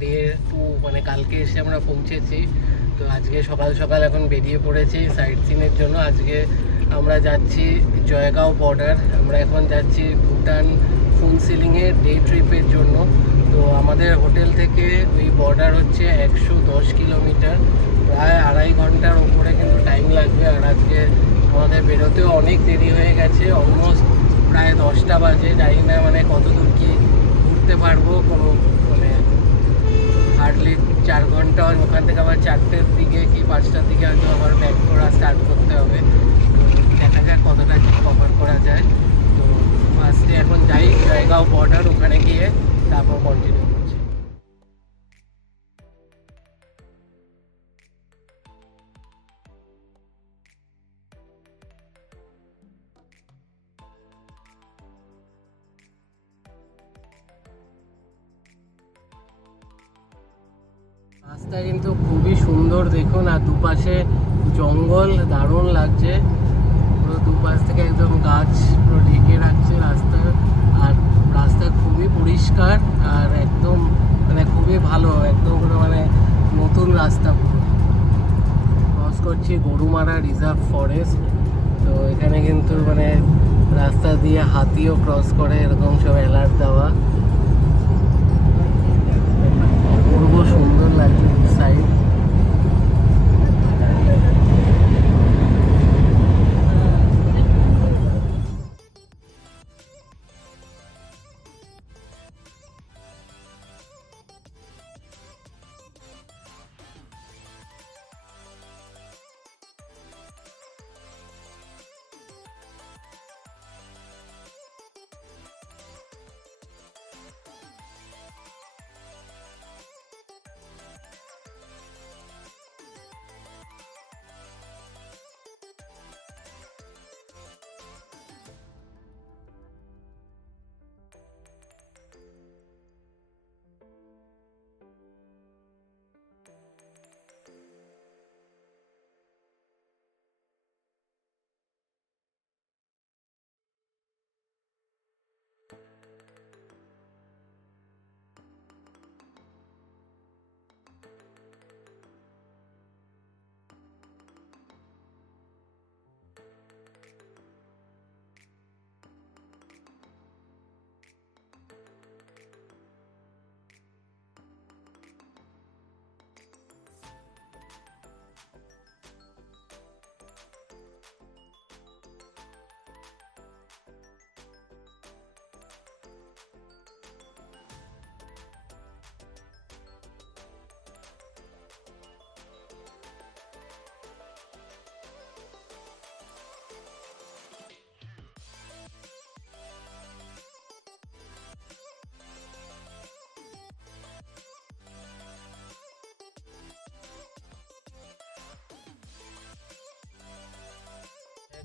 Day 2, মানে কালকে এসে আমরা পৌঁছেছি। তো আজকে সকাল সকাল এখন বেরিয়ে পড়েছি সাইট সিনের জন্য। আজকে আমরা যাচ্ছি জয়গাঁও বর্ডার। আমরা এখন যাচ্ছি ভুটান ফুনসিলিংয়ে ডে ট্রিপের জন্য। তো আমাদের হোটেল থেকে ওই বর্ডার হচ্ছে 110 কিলোমিটার, প্রায় 2.5 ঘন্টার ওপরে কিন্তু টাইম লাগবে। আর আজকে আমাদের বেরোতেও অনেক দেরি হয়ে গেছে, অলমোস্ট প্রায় 10টা বাজে। জানি না মানে কতদূর কি ঘুরতে পারবো, কোনো মানে হার্ডলি 4 ঘন্টা। ওখান থেকে আবার 4টের দিকে কি 5টার দিকে হয়তো আবার ব্যাক করা স্টার্ট করতে হবে। দেখা যাক কতটা কি কভার করা যায়। তো ফার্স্টে এখন যাই জয়গাঁও বর্ডার, ওখানে গিয়ে তারপর কন্টিনিউ করছি। রাস্তা কিন্তু খুবই সুন্দর দেখুন, আর দুপাশে জঙ্গল, দারুণ লাগছে। পুরো দুপাশ থেকে একদম গাছ পুরো ঢেকে রাখছে রাস্তা। আর রাস্তা খুবই পরিষ্কার আর একদম মানে খুবই ভালো, একদম পুরো মানে নতুন রাস্তা। পুরো ক্রস করছি গরুমারা রিজার্ভ ফরেস্ট। তো এখানে কিন্তু মানে রাস্তা দিয়ে হাতিও ক্রস করে, এরকম সব অ্যালার্ট দেওয়া। অপূর্ব সুন্দর লাগছে সাইড।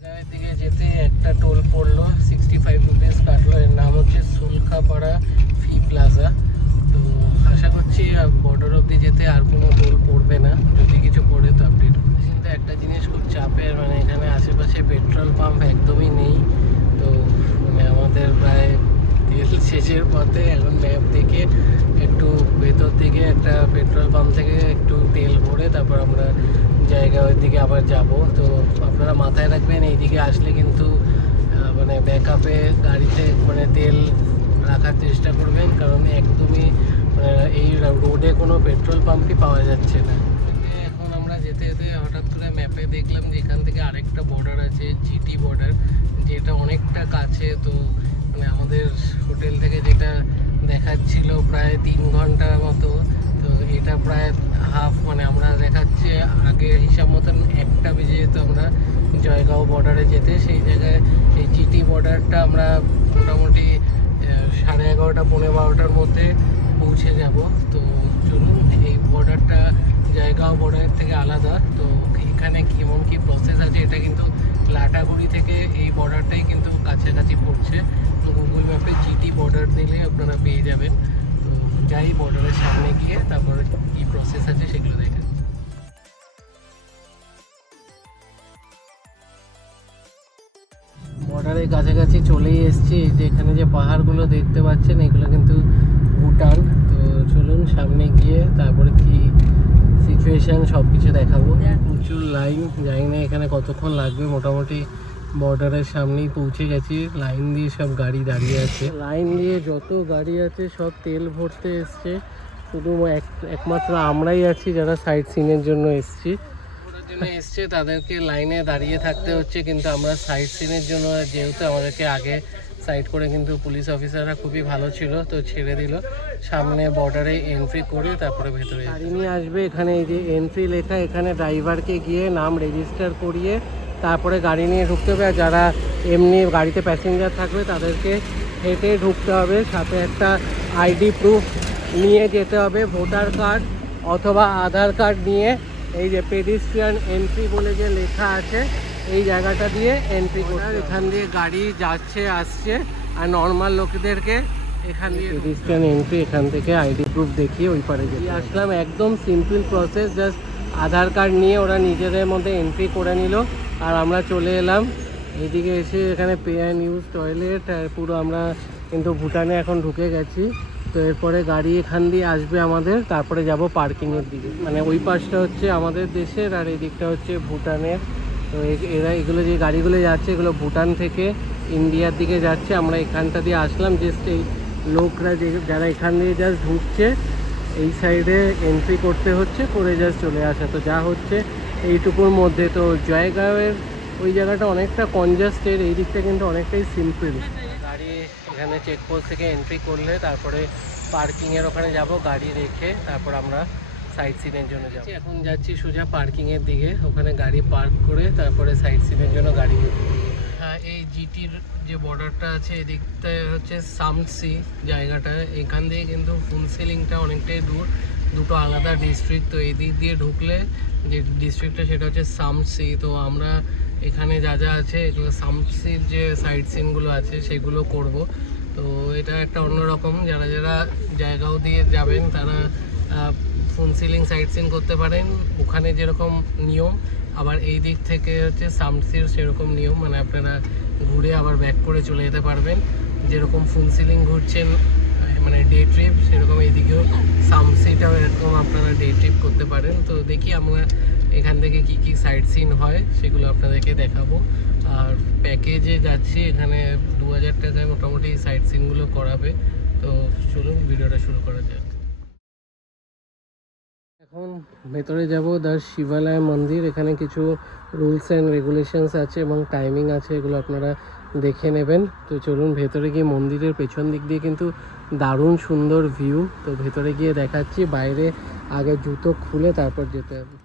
জায়গার দিকে যেতে একটা টোল পড়লো, 65 রুপিস কাটলো। এর নাম হচ্ছে সুলখাপাড়া ফি প্লাজা। তো আশা করছি বর্ডার অবধি যেতে আর কোনো টোল পড়বে না, যদি কিছু পড়ে তো আপডেট হবে। কিন্তু একটা জিনিস খুব চাপের, মানে এখানে আশেপাশে পেট্রোল পাম্প একদমই নেই। তো মানে আমাদের প্রায় তেল শেষের পথে। এখন ম্যাপ দেখে একটু ভেতর দিকে একটা পেট্রোল পাম্প থেকে একটু তেল ভরে তারপর আমরা জায়গা ওই দিকে আবার যাব। তো আপনারা মাথায় রাখবেন, এইদিকে আসলে কিন্তু মানে ব্যাকআপে গাড়িতে মানে তেল রাখার চেষ্টা করবেন, কারণ একদমই এই রোডে কোনো পেট্রোল পাম্পই পাওয়া যাচ্ছে না। এখন আমরা যেতে যেতে হঠাৎ করে ম্যাপে দেখলাম যে এখান থেকে আরেকটা বর্ডার আছে, জিটি বর্ডার, যেটা অনেকটা কাছে। তো মানে আমাদের হোটেল থেকে যেটা দেখাচ্ছিল প্রায় 3 ঘন্টার মতো, তো এটা প্রায় হাফ। মানে আমরা দেখাচ্ছে আগে হিসাব মতন 1টা বেজে যেত আমরা জয়গাঁও বর্ডারে যেতে। সেই জায়গায় এই জিটি বর্ডারটা আমরা মোটামুটি 11:30 পৌনে 12টার মধ্যে পৌঁছে যাব। তো চলুন, এই বর্ডারটা জয়গাঁও বর্ডারের থেকে আলাদা। তো এখানে কেমন কি প্রসেস আছে, এটা কিন্তু লাটাগুড়ি থেকে এই বর্ডারটাই কিন্তু কাছাকাছি পড়ছে। তো গুগল ম্যাপে জিটি বর্ডার দিলে আপনারা পেয়ে যাবেন। তো যাই বর্ডারের সামনে গিয়ে তারপর কী প্রসেস আছে সেগুলো দেখেন। বর্ডারের কাছাকাছি চলেই এসেছি। যে এখানে যে পাহাড়গুলো দেখতে পাচ্ছেন এগুলো কিন্তু ভুটান। তো চলুন সামনে গিয়ে তারপরে কি সিচুয়েশান সব কিছু দেখাবো। প্রচুর লাইন, জানি না এখানে কতক্ষণ লাগবে, মোটামুটি বর্ডারের সামনেই পৌঁছে গেছি। লাইন দিয়ে সব গাড়ি দাঁড়িয়ে আছে, লাইন দিয়ে যত গাড়ি আছে সব তেল ভরতে এসছে, শুধু একমাত্র আমরাই আছি যারা সাইট সিনের জন্য এসছি। এসছে তাদেরকে লাইনে দাঁড়িয়ে থাকতে হচ্ছে, কিন্তু আমরা সাইট সিনের জন্য যেহেতু আমাদেরকে আগে সাইড করে কিন্তু পুলিশ অফিসাররা খুবই ভালো ছিল, তো ছেড়ে দিল। সামনে বর্ডারে এন্ট্রি করে তারপরে ভেতরে গাড়ি নিয়ে আসবে। এখানে এই যে এন্ট্রি লেখা, এখানে ড্রাইভারকে গিয়ে নাম রেজিস্টার করিয়ে তারপরে গাড়ি নিয়ে ঢুকতে হবে। আর যারা এমনি গাড়িতে প্যাসেঞ্জার থাকবে তাদেরকে হেঁটে ঢুকতে হবে, সাথে একটা আইডি প্রুফ নিয়ে যেতে হবে, ভোটার কার্ড অথবা আধার কার্ড নিয়ে। এই যে পেডিস্ট্রিয়ান এন্ট্রি বলে যে লেখা আছে, এই জায়গাটা দিয়ে এন্ট্রি করতে। এখান দিয়ে গাড়ি যাচ্ছে আসছে, আর নর্মাল লোকেদেরকে এখান দিয়ে পেডিস্ট্রিয়ান এন্ট্রি, এখান থেকে আইডি প্রুফ দেখিয়ে ওই পারে যেতে আসলাম। একদম সিম্পল প্রসেস, জাস্ট আধার কার্ড নিয়ে ওরা নিজেদের মধ্যে এন্ট্রি করে নিল, আর আমরা চলে এলাম এইদিকে। এসে এখানে পে অ্যান্ড ইউজ টয়লেট, আর পুরো আমরা কিন্তু ভুটানে এখন ঢুকে গেছি। তো এরপরে গাড়ি এখান দিয়ে আসবে আমাদের, তারপরে যাব পার্কিংয়ের দিকে। মানে ওই পাশটা হচ্ছে আমাদের দেশের আর এই দিকটা হচ্ছে ভুটানের। তো এগুলো যে গাড়িগুলো যাচ্ছে এগুলো ভুটান থেকে ইন্ডিয়ার দিকে যাচ্ছে। আমরা এখানটা দিয়ে আসলাম, জাস্ট এই লোকরা যারা এখান দিয়ে জাস্ট ঢুকছে এই সাইডে এন্ট্রি করতে হচ্ছে, করে জাস্ট চলে আসা। তো যা হচ্ছে এইটুকুর মধ্যে। তো জয়গাঁওয়ের ওই জায়গাটা অনেকটা কনজাস্টেড, এই দিকটা কিন্তু অনেকটাই সিম্পল। গাড়ি এখানে চেকপোস্ট থেকে এন্ট্রি করলে তারপরে পার্কিংয়ের ওখানে যাব, গাড়ি রেখে তারপর আমরা সাইট সিনের জন্য যাচ্ছি। এখন যাচ্ছি সোজা পার্কিংয়ের দিকে, ওখানে গাড়ি পার্ক করে তারপরে সাইট সিনের জন্য গাড়ি। হ্যাঁ, এই জিটির যে বর্ডারটা আছে এদিকটায় হচ্ছে সামসি জায়গাটা, এখান দিয়ে কিন্তু ফুনসিলিংটা অনেকটাই দূর, দুটো আলাদা ডিস্ট্রিক্ট। তো এই দিক দিয়ে ঢুকলে যে ডিস্ট্রিক্টটা সেটা হচ্ছে সামসি। তো আমরা এখানে যা যা আছে এগুলো সামসির যে সাইট সিনগুলো আছে সেগুলো করব। তো এটা একটা অন্যরকম, যারা যারা জায়গাও দিয়ে যাবেন তারা ফুনসিলিং সাইট সিন করতে পারেন, ওখানে যেরকম নিয়ম। আবার এই দিক থেকে হচ্ছে সামসির সেরকম নিয়ম, মানে আপনারা ঘুরে আবার ব্যাক করে চলে যেতে পারবেন। যেরকম ফুনসিলিং ঘুরছেন মানে ডে ট্রিপ, সেরকম এইদিকেও সামসিটাও এরকম আপনারা ডে ট্রিপ করতে পারেন। তো দেখি আমরা এখান থেকে কি কি সাইট সিন হয় সেগুলো আপনাদেরকে দেখাবো। আর প্যাকেজে যাচ্ছি, এখানে 2000 টাকায় মোটামুটি সাইট সিনগুলো করাবে। তো চলুন ভিডিওটা শুরু করা যাক। এখন ভেতরে যাব দ্য শিবালয় মন্দির। এখানে কিছু রুলস অ্যান্ড রেগুলেশনস আছে এবং টাইমিং আছে, এগুলো আপনারা দেখে নেবেন। তো চলুন ভেতরে গিয়ে, মন্দিরের পেছন দিক দিয়ে কিন্তু দারুণ সুন্দর ভিউ। তো ভেতরে গিয়ে দেখাচ্ছি, বাইরে আগে জুতো খুলে তারপর যেতে হবে।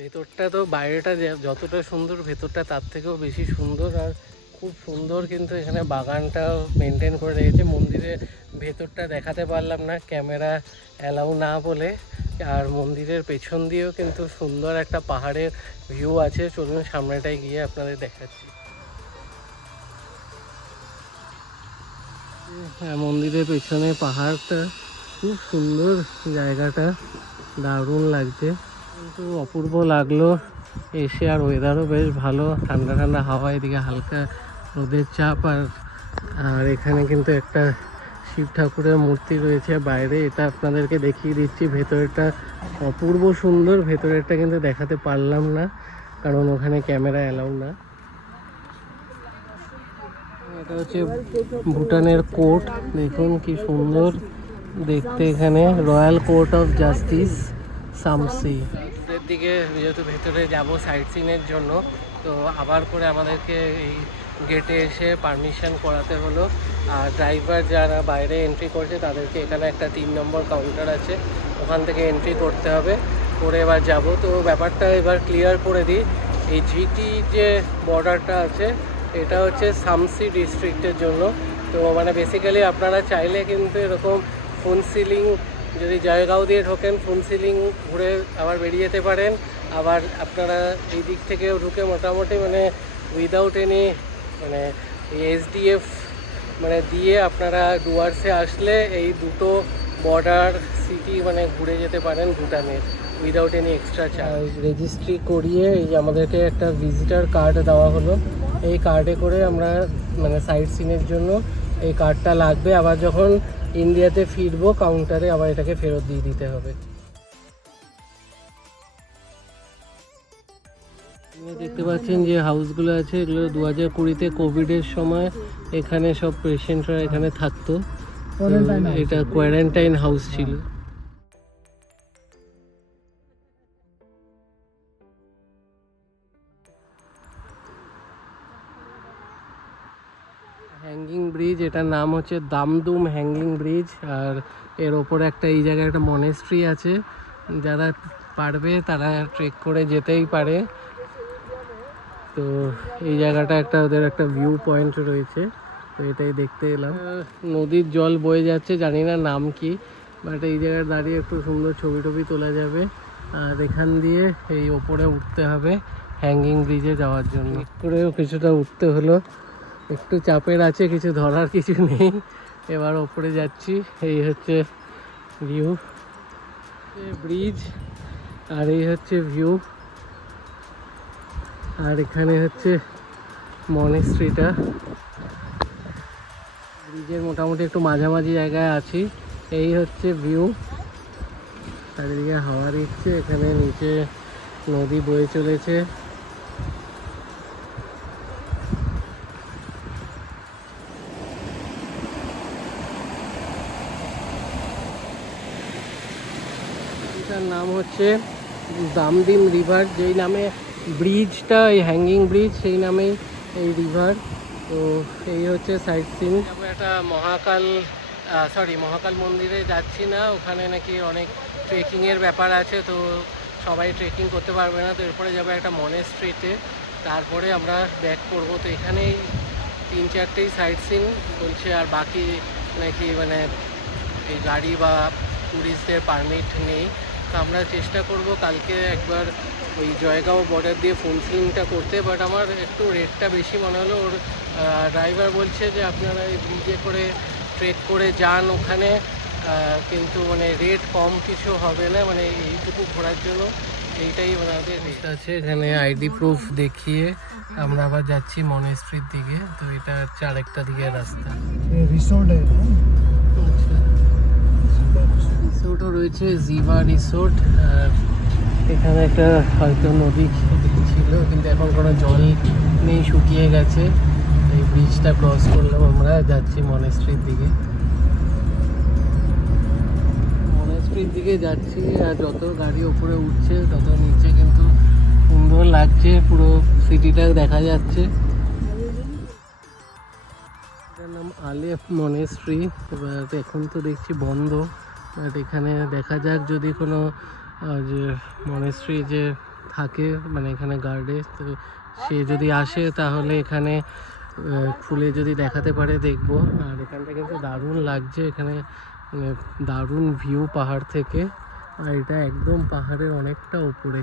ভেতরটা তো বাইরেটা যতটা সুন্দর, ভেতরটা তার থেকেও বেশি সুন্দর, আর খুব সুন্দর কিন্তু এখানে বাগানটাও মেনটেন করে রেখেছে। মন্দিরের ভেতরটা দেখাতে পারলাম না, ক্যামেরা অ্যালাউ না বলে। আর মন্দিরের পেছন দিয়েও কিন্তু সুন্দর একটা পাহাড়ের ভিউ আছে। চলুন সামনেটায় গিয়ে আপনাদের দেখাচ্ছি। হ্যাঁ, মন্দিরের পেছনে পাহাড়টা খুব সুন্দর, জায়গাটা দারুণ লাগছে, কিন্তু অপূর্ব লাগলো এসে। আর ওয়েদারও বেশ ভালো, ঠান্ডা ঠান্ডা হাওয়া, এদিকে হালকা রোদের চাপ। আর এখানে কিন্তু একটা শিব ঠাকুরের মূর্তি রয়েছে বাইরে, এটা আপনাদেরকে দেখিয়ে দিচ্ছি। ভেতরেরটা অপূর্ব সুন্দর, ভেতরেরটা কিন্তু দেখাতে পারলাম না কারণ ওখানে ক্যামেরা অ্যালাউ না। এটা হচ্ছে ভুটানের কোর্ট, দেখুন কি সুন্দর দেখতে। এখানে royal court of justice Samsi. এর দিকে যেহেতু ভেতরে যাব সাইট সিনের জন্য, তো আবার করে আমাদেরকে এই গেটে এসে পারমিশন করাতে হলো। আর ড্রাইভার যারা বাইরে এন্ট্রি করছে তাদেরকে এখানে একটা 3 নম্বর কাউন্টার আছে, ওখান থেকে এন্ট্রি করতে হবে, করে এবার যাব। তো ব্যাপারটা এবার ক্লিয়ার করে দিই, এই জিটি যে বর্ডারটা আছে এটা হচ্ছে সামসি ডিস্ট্রিক্টের জন্য। তো মানে বেসিক্যালি আপনারা চাইলে কিন্তু এরকম ফুনসিলিং, যদি জয়গাঁও দিয়ে ঢোকেন ফুনসিলিং ঘুরে আবার বেরিয়ে যেতে পারেন। আবার আপনারা এই দিক থেকেও ঢুকে মোটামুটি মানে উইদাউট এনি মানে এসডিএফ মানে দিয়ে আপনারা ডুয়ার্সে আসলে এই দুটো বর্ডার সিটি মানে ঘুরে যেতে পারেন ভুটানের without any extra charge. Registry করিয়ে এই যে আমাদেরকে একটা ভিজিটার কার্ড দেওয়া হলো, এই কার্ডে করে আমরা মানে সাইট সিনের জন্য এই কার্ডটা লাগবে। আবার যখন ইন্ডিয়াতে ফিরবো কাউন্টারে আবার এটাকে ফেরত দিয়ে দিতে হবে। দেখতে পাচ্ছেন যে হাউসগুলো আছে এগুলো 2020-তে কোভিডের সময় এখানে সব পেশেন্টরা এখানে থাকতো। এটা কোয়ারেন্টাইন হাউস ছিল। হ্যাঙ্গিং ব্রিজ, এটার নাম হচ্ছে দামদুম হ্যাঙ্গিং ব্রিজ। আর এর ওপরে একটা এই জায়গায় একটা মনেস্ট্রি আছে, যারা পারবে তারা ট্রেক করে যেতেই পারে। তো এই জায়গাটা একটা ওদের একটা ভিউ পয়েন্ট রয়েছে, তো এটাই দেখতে এলাম। নদীর জল বয়ে যাচ্ছে, জানি না নাম কি, বাট এই জায়গায় দাঁড়িয়ে একটু সুন্দর ছবি টবি তোলা যাবে। আর এখান দিয়ে এই ওপরে উঠতে হবে হ্যাঙ্গিং ব্রিজে যাওয়ার জন্য। করেও কিছুটা উঠতে হলো, একটু চাপের আছে, কিছু ধরার কিছু নেই। এবার ওপরে যাচ্ছি, এই হচ্ছে ভিউ ব্রিজ আর এই হচ্ছে ভিউ। আর এখানে হচ্ছে মনেস্ট্রিটা। ব্রিজের মোটামুটি একটু মাঝামাঝি জায়গায় আছি। এই হচ্ছে ভিউ, চারিদিকে হাওয়া দিচ্ছে, এখানে নিচে নদী বয়ে চলেছে। এটার নাম হচ্ছে দামদিম রিভার, যেই নামে ব্রিজটা, এই হ্যাঙ্গিং ব্রিজ সেই নামেই এই রিভার। তো এই হচ্ছে সাইট সিন। আমরা একটা মহাকাল মন্দিরে যাচ্ছি না, ওখানে নাকি অনেক ট্রেকিংয়ের ব্যাপার আছে, তো সবাই ট্রেকিং করতে পারবে না। তো এরপরে যাবো একটা মনেস্ট্রিতে, তারপরে আমরা ব্যাক করবো। তো এখানেই 3-4টেই সাইট সিন বলছে, আর বাকি নাকি মানে এই গাড়ি বা ট্যুরিস্টদের পারমিট নেই। তো আমরা চেষ্টা করব কালকে একবার ওই জয়গাঁও বর্ডার দিয়ে ফুলফিলিংটা করতে, বাট আমার একটু রেটটা বেশি মনে হলো। ওর ড্রাইভার বলছে যে আপনারা এই ব্রিজে করে ট্রেক করে যান ওখানে, কিন্তু মানে রেট কম কিছু হবে না, মানে এইটুকু ঘোরার জন্য এইটাই ওনাদের রেট আছে। এখানে আইডি প্রুফ দেখিয়ে আমরা আবার যাচ্ছি মনেস্ট্রির দিকে। তো এটা হচ্ছে আরেকটা দিকে রাস্তা। রিসোর্ট আচ্ছা, রিসোর্টও রয়েছে, জিভা রিসোর্ট। আর এখানে একটা হয়তো নদী ছিল, কিন্তু এখন কোনো জল নেই, শুকিয়ে গেছে। এই ব্রিজটা ক্রস করলাম, আমরা যাচ্ছি মনেস্ট্রির দিকে। মনেস্ট্রির দিকে যাচ্ছি, আর যত গাড়ি ওপরে উঠছে তত নিচে কিন্তু সুন্দর লাগছে, পুরো সিটিটা দেখা যাচ্ছে। এটার নাম আলেফ মনেস্ট্রি। এবার এখন তো দেখছি বন্ধ, বাট এখানে দেখা যাক যদি কোনো যে মনেস্ট্রি যে থাকে মানে এখানে গার্ডে, তো সে যদি আসে তাহলে এখানে খুলে যদি দেখাতে পারে দেখবো। আর এখানটা কিন্তু দারুণ লাগছে, এখানে দারুণ ভিউ পাহাড় থেকে, আর এটা একদম পাহাড়ের অনেকটা উপরে।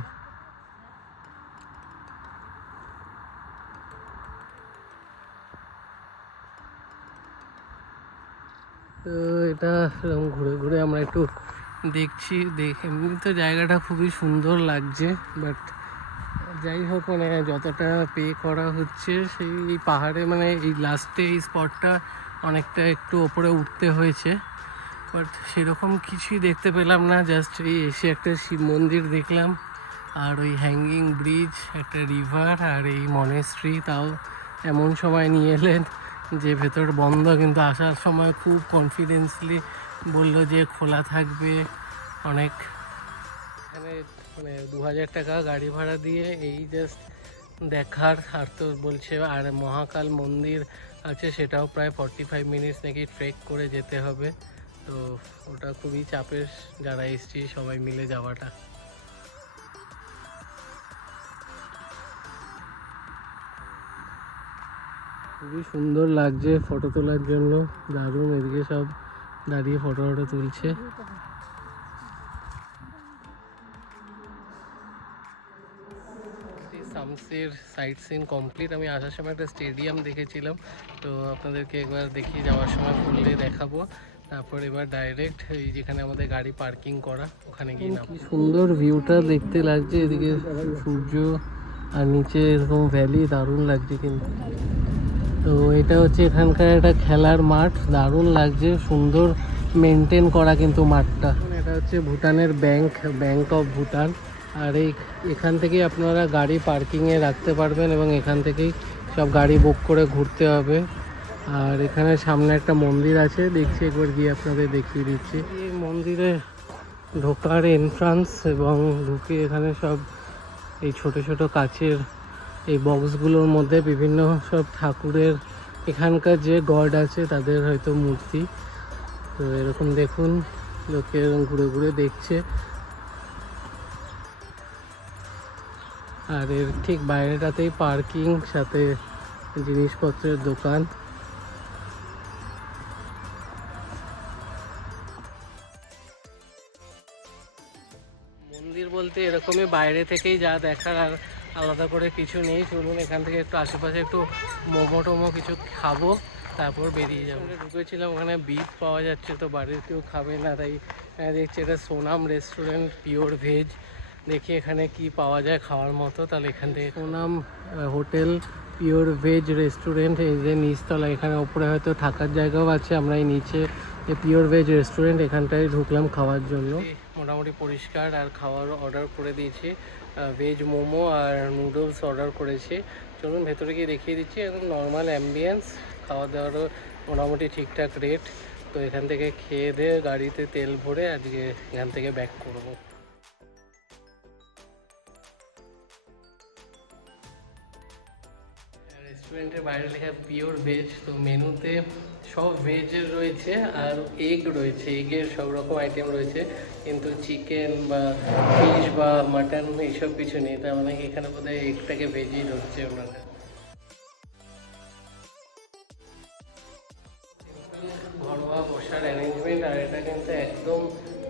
তো এটা এরকম ঘুরে ঘুরে আমরা একটু দেখছি। এমনি তো জায়গাটা খুবই সুন্দর লাগছে, বাট যাই হোক মানে যতটা পে করা হচ্ছে সেই পাহাড়ে মানে এই লাস্টে এই স্পটটা অনেকটা একটু ওপরে উঠতে হয়েছে, বাট সেরকম কিছুই দেখতে পেলাম না। জাস্ট এই এসে একটা শিব মন্দির দেখলাম, আর ওই হ্যাঙ্গিং ব্রিজ, একটা রিভার, আর এই মনেস্ট্রি, তাও এমন সময় নিয়ে এলেন যে ভেতর বন্ধ, কিন্তু আসার সময় খুব কনফিডেন্সলি বললো যে খোলা থাকবে অনেক। এখানে মানে 2000 টাকা গাড়ি ভাড়া দিয়ে এই জাস্ট দেখার। আর তো বলছে আর মহাকাল মন্দির আছে, সেটাও প্রায় 45 মিনিটস নাকি ট্রেক করে যেতে হবে। তো ওটা খুবই চাপের, যারা এসছি সবাই মিলে যাওয়াটা। খুবই সুন্দর লাগছে ফটো তোলার জন্য, দারুণ। এদিকে সব দাঁড়িয়ে ফটো তুলছে। ফ্রান্সের সাইট সিন কমপ্লিট। আমি আসার সময় একটা স্টেডিয়াম দেখেছিলাম, তো আপনাদেরকে একবার দেখিয়ে যাওয়ার সময় ফুললে দেখাবো। তারপর এবার ডাইরেক্ট এই যেখানে আমাদের গাড়ি পার্কিং করা ওখানে গিয়ে নাম। কি সুন্দর ভিউটা দেখতে লাগছে, এদিকে সূর্য আর নিচে এরকম ভ্যালি, দারুণ লাগছে কিন্তু। তো এটা হচ্ছে এখানকার একটা খেলার মাঠ, দারুণ লাগছে, সুন্দর মেনটেন করা কিন্তু মাঠটা। এটা হচ্ছে ভুটানের ব্যাংক অফ ভুটান। আর এখান থেকেই আপনারা গাড়ি পার্কিংয়ে রাখতে পারবেন এবং এখান থেকেই সব গাড়ি বুক করে ঘুরতে হবে। আর এখানে সামনে একটা মন্দির আছে, দেখছি একবার গিয়ে আপনাদের দেখিয়ে দিচ্ছি। এই মন্দিরে ঢোকার এন্ট্রান্স, এবং ঢুকে এখানে সব এই ছোট ছোট কাচের এই বক্সগুলোর মধ্যে বিভিন্ন সব ঠাকুরের, এখানকার যে গড আছে তাদের হয়তো মূর্তি। তো এরকম দেখুন, লোকে এরকম ঘুরে ঘুরে দেখছে। আর এর ঠিক বাইরেটাতেই পার্কিং, সাথে জিনিসপত্রের দোকান। মন্দির বলতে এরকমই বাইরে থেকেই যা দেখার, আর আলাদা করে কিছু নেই। চলুন এখান থেকে একটু আশেপাশে একটু মোমো টোমো কিছু খাবো, তারপর বেরিয়ে যাবো। ঢুকেছিলাম, ওখানে বিফ পাওয়া যাচ্ছে, তো বাড়ির কেউ খাবে না, তাই দেখছি এটা সোনাম রেস্টুরেন্ট পিওর ভেজ। দেখি এখানে কি পাওয়া যায় খাওয়ার মতো। তাহলে এখান থেকে Sonam hotel pure veg restaurant, এই যে নিচতলা, এখানে ওপরে হয়তো থাকার জায়গাও আছে। আমরা এই নিচে পিওর ভেজ রেস্টুরেন্ট, এখানটায় ঢুকলাম খাওয়ার জন্য। মোটামুটি পরিষ্কার, আর খাওয়ার অর্ডার করে দিয়েছি, ভেজ মোমো আর নুডলস অর্ডার করেছি। চলুন ভেতরে গিয়ে দেখিয়ে দিচ্ছি। একদম নর্মাল অ্যাম্বিয়েন্স, খাওয়া দাওয়ারও মোটামুটি ঠিকঠাক রেট। তো এখান থেকে খেয়ে দিয়ে গাড়িতে তেল ভরে আজকে এখান থেকে ব্যাক করবো। রেস্টুরেন্টের বাইরে লেখা পিওর ভেজ, তো মেনুতে সব ভেজের রয়েছে, আর এগ রয়েছে, এগের সব রকম আইটেম রয়েছে, কিন্তু চিকেন বা ফিশ বা মাটন এইসব কিছু নেই। তার মানে এখানে বোধহয় এগটাকে ভেজই ধরছে ওনারা। ঘরোয়া বসার অ্যারেঞ্জমেন্ট, আর এটা কিন্তু একদম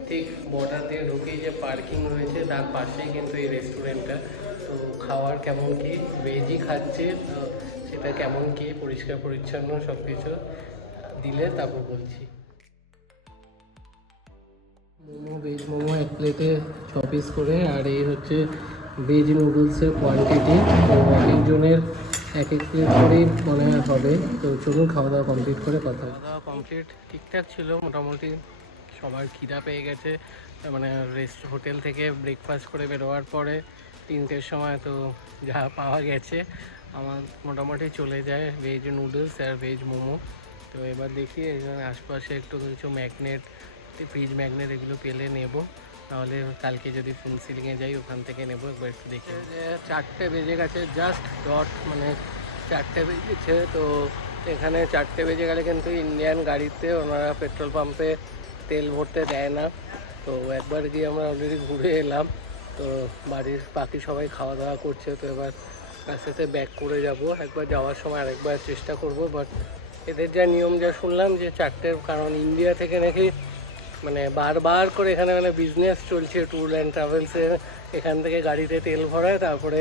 ঠিক বর্ডার দিয়ে ঢুকেই যে পার্কিং রয়েছে তার পাশেই কিন্তু এই রেস্টুরেন্টটা। তো খাওয়ার কেমন কি, ভেজই খাচ্ছে, তো সেটা কেমন কি পরিষ্কার পরিচ্ছন্ন সব কিছু দিলে তারপর বলছি। মোমো, ভেজ মোমো এক প্লেটে 6 পিস করে, আর এই হচ্ছে ভেজ নুডলসের কোয়ান্টিটি। তো এক একজনের এক এক প্লেট করেই মনে হবে। তো চলুন খাওয়া দাওয়া কমপ্লিট করে কথা। খাওয়া দাওয়া কমপ্লিট, ঠিকঠাক ছিল মোটামুটি, সবার খিদা পেয়ে গেছে। মানে হোটেল থেকে ব্রেকফাস্ট করে বেরোয়ার পরে 3টের সময় তো যা পাওয়া গেছে আমার মোটামুটি চলে যায় ভেজ নুডলস আর ভেজ মোমো। তো এবার দেখি এখানে আশপাশে একটু কিছু ম্যাগনেট, ফ্রিজ ম্যাগনেট এগুলো পেলে নেব, তাহলে কালকে যদি ফুলসিলিংয়ে যাই ওখান থেকে নেব। একবার একটু দেখে যে 4টে বেজে গেছে, জাস্ট ডট, মানে 4টে বেজেছে। তো এখানে 4টে বেজে গেলে কিন্তু ইন্ডিয়ান গাড়িতে ওনারা পেট্রোল পাম্পে তেল ভরতে দেয় না। তো একবার গিয়ে আমরা অলরেডি ঘুরে এলাম, তো বাড়ির বাকি সবাই খাওয়া দাওয়া করছে। তো এবার আস্তে আস্তে ব্যাক করে যাব। একবার যাওয়ার সময় আরেকবার চেষ্টা করব, বাট এদের যা নিয়ম যা শুনলাম যে 4টের, কারণ ইন্ডিয়া থেকে নাকি মানে বারবার করে এখানে মানে বিজনেস চলছে ট্যুর অ্যান্ড ট্রাভেলসের, এখান থেকে গাড়িতে তেল ভরায়, তারপরে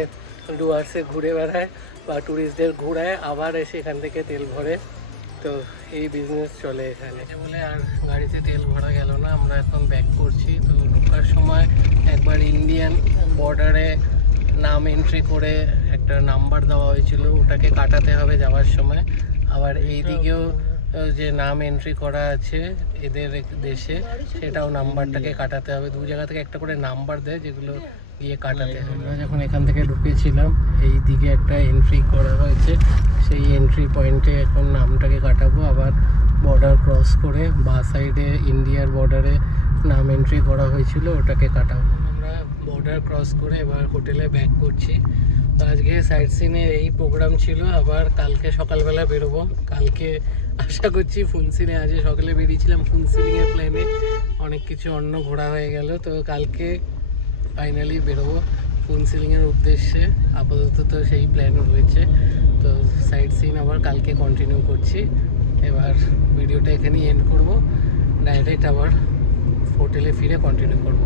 ডুয়ার্সে ঘুরে বেড়ায় বা ট্যুরিস্টদের ঘোরায়, আবার এসে এখান থেকে তেল ভরে। তো এই বিজনেস চলে এখানে বলে আর গাড়িতে তেল ভরা গেল না, আমরা এখন ব্যাক করছি। তো ঢোকার সময় একবার ইন্ডিয়ান বর্ডারে নাম এন্ট্রি করে একটা নাম্বার দেওয়া হয়েছিল, ওটাকে কাটাতে হবে যাওয়ার সময়। আবার এই দিকেও যে নাম এন্ট্রি করা আছে এদের দেশে, সেটাও নাম্বারটাকে কাটাতে হবে। 2 জায়গা থেকে একটা করে নাম্বার দেয়, যেগুলো গিয়ে কাটাতে হবে। আমরা যখন এখান থেকে ঢুকেছিলাম এই দিকে একটা এন্ট্রি করা হয়েছে, সেই এন্ট্রি পয়েন্টে এখন নামটাকে কাটাবো। আবার বর্ডার ক্রস করে বা সাইডে ইন্ডিয়ার বর্ডারে নাম এন্ট্রি করা হয়েছিল, ওটাকে কাটাবো। আমরা বর্ডার ক্রস করে এবার হোটেলে ব্যাক করছি। তো আজকে সাইট সিনের এই প্রোগ্রাম ছিল, আবার কালকে সকালবেলা বেরোবো। কালকে আশা করছি ফুলসিলিং, আজকে সকালে বেরিয়েছিলাম ফুলসিলিংয়ের প্ল্যানে, অনেক কিছু অন্য ঘোরা হয়ে গেল। তো কালকে ফাইনালি বেরোবো ফুলসিলিংয়ের উদ্দেশ্যে। আপাতত তো সেই প্ল্যান রয়েছে। তো সাইট সিন আবার কালকে কন্টিনিউ করছি। এবার ভিডিওটা এখানেই এন্ড করব, ডাইরেক্ট আবার হোটেলে ফিরে কন্টিনিউ করব।